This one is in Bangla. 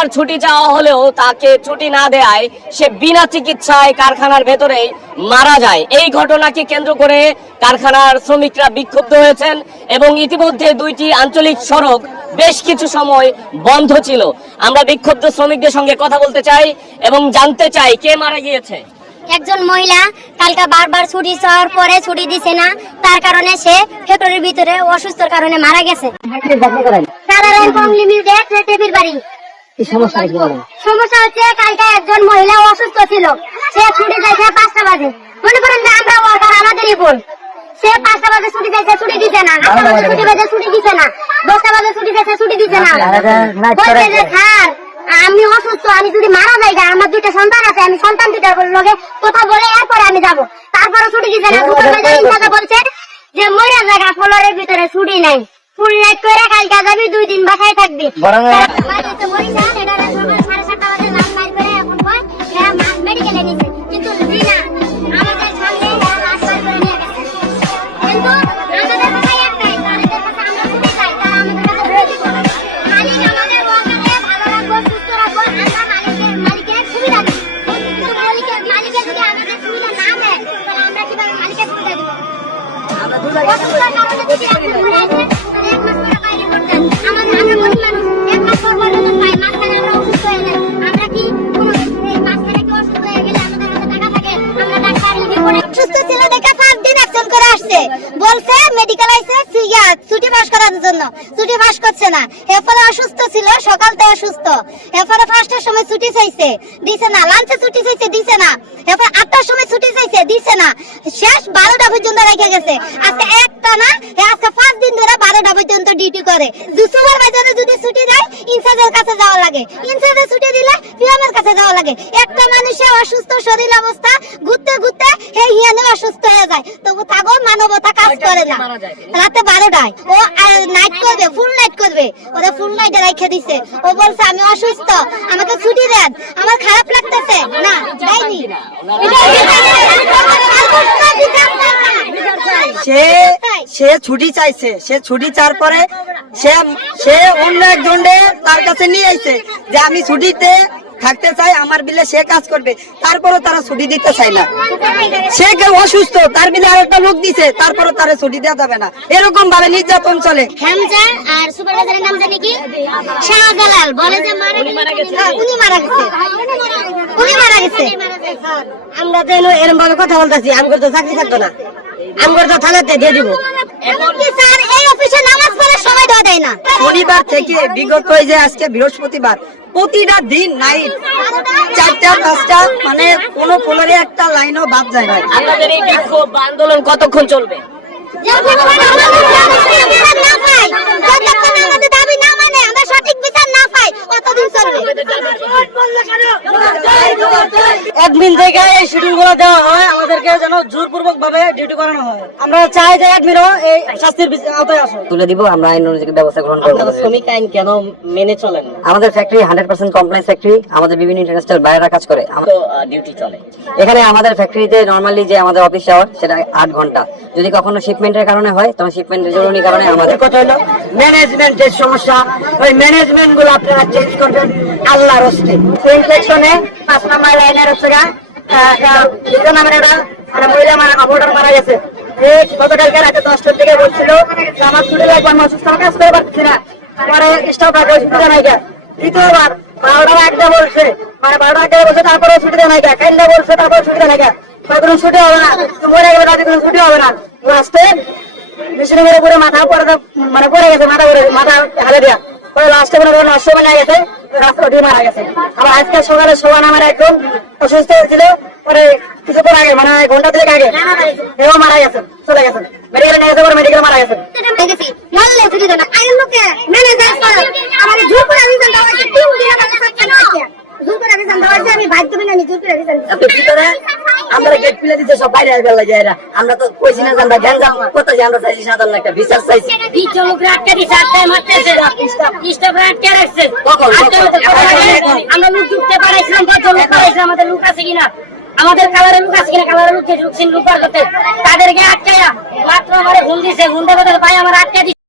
আর ছুটি চাওয়া হলেও তাকে ছুটি না দেয় সে বিনা চিকিৎসায় কারখানার ভেতরে মারা যায়। এই ঘটনাকে কেন্দ্র করে কারখানার শ্রমিকরা বিক্ষুব্ধ হয়েছেন এবং ইতিমধ্যে দুইটি আঞ্চলিক সড়ক বেশ কিছু সময় বন্ধ ছিল। আমরা বিক্ষুব্ধ শ্রমিকদের সঙ্গে কথা বলতে চাই এবং জানতে চাই কে মারা গিয়েছে। একজন মহিলা কালকে বারবার ছুটি চাওয়ার পরে ছুটি দিছে না, তার কারণে সে ফ্যাক্টরির ভিতরে অসুস্থর কারণে মারা গেছে। সাধারণ কম লিমিটেড টেপির বাড়ি। সমস্যা হচ্ছে কালকে একজন মহিলা অসুস্থ ছিল, সে ছুটি চাইছে 5টা বাজে। মনে করেন যে আমরা ওয়ার্কার, আমাদেরই ভুল। সে 5টা বাজে ছুটি চাইছে, ছুটি দিছে না। 8টা বাজে ছুটি চাইছে, ছুটি দিছে না। 10টা বাজে ছুটি চাইছে, ছুটি দিছে না। বলছে যে স্যার আমি অসুস্থ, আমি যদি মারা যাই, আমার 2টা সন্তান আছে, আমি সন্তান 2টার লগে কথা বলে এরপরে আমি যাবো। তারপরে ছুটি দিছে না। দুপুরবেলা বলছে যে মহিলা জায়গা ফ্লোরের ভিতরে ছুটি নাই, ফুল নাইট করে কালকে যাবি, 2 দিন বাসায় থাকবি। মেডিকেলে নিছে কিন্তু আমাদের সামনে বলছে মেডিকেল আইছে ছুটি পাস করার জন্য, ছুটি পাস করছে না। এরপরে অসুস্থ ছিল, সকাল থেকে অসুস্থ। এরপরে 5টার সময় ছুটি চাইছে, দিছে না। লাঞ্চে ছুটি চাইছে, দিছে না। এরপর 8টার সময় ছুটি চাইছে, দিছে না। শেষ 12টা পর্যন্ত রেখে গেছে। আজকে একটা না, আজকে 5 দিন ধরে 12টা পর্যন্ত ডিউটি করে। সুপারভাইজারে যদি ছুটি দেয়, ইনচার্জের কাছে যাওয়া লাগে। ইনচার্জের ছুটি দিলে পিএমের কাছে যাওয়া লাগে। একটা মানুষের অসুস্থ শরীর অবস্থা ঘুরতে ঘুরতে এই হিয়ানে অসুস্থ হয়ে যায়, তবু তাগো মানবতা কাজ করে না। রাতে 12টায় ও নাইট করবে, ফুল নাইট করবে। ওরা ফুল নাইটে রেখে দিছে। ও বলছে আমি অসুস্থ, আমাকে ছুটি দেন, আমার খারাপ লাগতেছে না, দেয়নি। সে ছুটি চাইছে, সে ছুটি চাওয়ার পরে সে অন্য একজনের তার কাছে নিয়ে আইছে যে আমি ছুটিতে থাকতে চাই, আমার বিলে সে কাজ করবে। তারপরও তারা ছুটি দিতে চায় না। সে কেউ অসুস্থ, তার বিলে আরেকটা লোক দিছে, তারপরও তারা ছুটি দেওয়া যাবে না। এরকম ভাবে নির্যাতন চলে। হামজা আর সুপারভাইজারের নাম জানি কি, শাহজালাল, বলে যে মারা গেছে। উনি মারা গেছে, উনি মারা গেছে। আমরা তো এরকম ভাবে কথা বলতেছি, আমগর তো চাকরি থাকতো না, আমগর তো থানাতে দিয়ে দিব। স্যার এই অফিসে নামাজ পড়ার সময় দেয় না। শনিবার থেকে বিগত এই যে আজকে বৃহস্পতিবার, প্রতিটা দিন নাইট 4টা 5টা মানে কোনো ফ্লোরে একটা লাইনও বাদ যায় না। আপনাদের এই বিক্ষোভ বা আন্দোলন কতক্ষণ চলবে? অ্যাডমিন থেকে এই শিডিউল গুলো দেওয়া হয়, আমাদেরকে যেন জোরপূর্বক ভাবে ডিউটি করানো হয়। আমরা চাই যে অ্যাডমিনও এই শাস্তির আওতায় আসে। তুলে দিব, আমরা আইন অনুযায়ী ব্যবস্থা গ্রহণ করব। শ্রমিক আইন কেন মেনে চলেন? আমাদের ফ্যাক্টরি 100% কমপ্লায়েন্স ফ্যাক্টরি, আমাদের বিভিন্ন ইন্টারন্যাশনাল বাইরেরা কাজ করে, তো ডিউটি চলে। এখানে আমাদের ফ্যাক্টরিতে নরমালি যে আমাদের অফিস আওয়ার সেটা 8 ঘন্টা। যদি কখনো শিপমেন্টের কারণে হয় তখন শিপমেন্টের জরুরি কারণে আমাদের কথা হলো ম্যানেজমেন্টের সমস্যা, ওই ম্যানেজমেন্ট গুলো আপনারা চেঞ্জ করবেন আল্লাহর হস্তে। ইনফেকশনে 5 নম্বর লাইনের হচ্ছে মহিলা মারা গেছে। গতকালকে রাতে 10টার দিকে বলছিল আমার ছুটি লাগবে, আমি অসুস্থ, কাজ করে পারছি না। পরে স্টাফ রাখবে, ছুটি নাই। দ্বিতীয়বার 12টা একটা বলছে, মানে 12টা একটা বলছে, তারপরে ছুটি দেয় নাই। কাইন্ডা বলছে, তারপরে ছুটি দেয় নাই। কোনো ছুটি হবে না, মরে গেলে তাদের কোনো ছুটি হবে না। লাস্টে মেশিনের উপরে মাথা পরে মানে পড়ে গেছে, মাথা হালে দেওয়া। পরে লাস্টে মনে করেন 900 বেলা গেছে, রাস্তা দিয়ে মারা গেছে। আবার আজকে সকালে সোয়ান আমার একদম অসুস্থ হয়েছিল, পরে কিছুক্ষণ আগে মানে ঘন্টা 2 আগে এও মারা গেছে, চলে গেছে মেডিকেলে নিয়ে গেছে, পরে মেডিকেলে মারা গেছে। আমরা গেট খুলে দিতে সব বাইরে আসবে লাগে। আমরা তো কইছি না আমরা গ্যাঞ্জাম করতেছি, আমরা চাইছি সাধারণ একটা বিচার চাইছি। আমরা লোক ঢুকতে পারাইছিলাম, আমাদের লোক আছে কিনা, আমাদের কালারের লোক আছে কিনা, কালারের লোক ঢুকছেন লোক করতে, তাদেরকে আটকাইয়া মাত্র আমার ঘুম দিছে, ঘুম দেবে পাই আমার আটকে দিচ্ছে।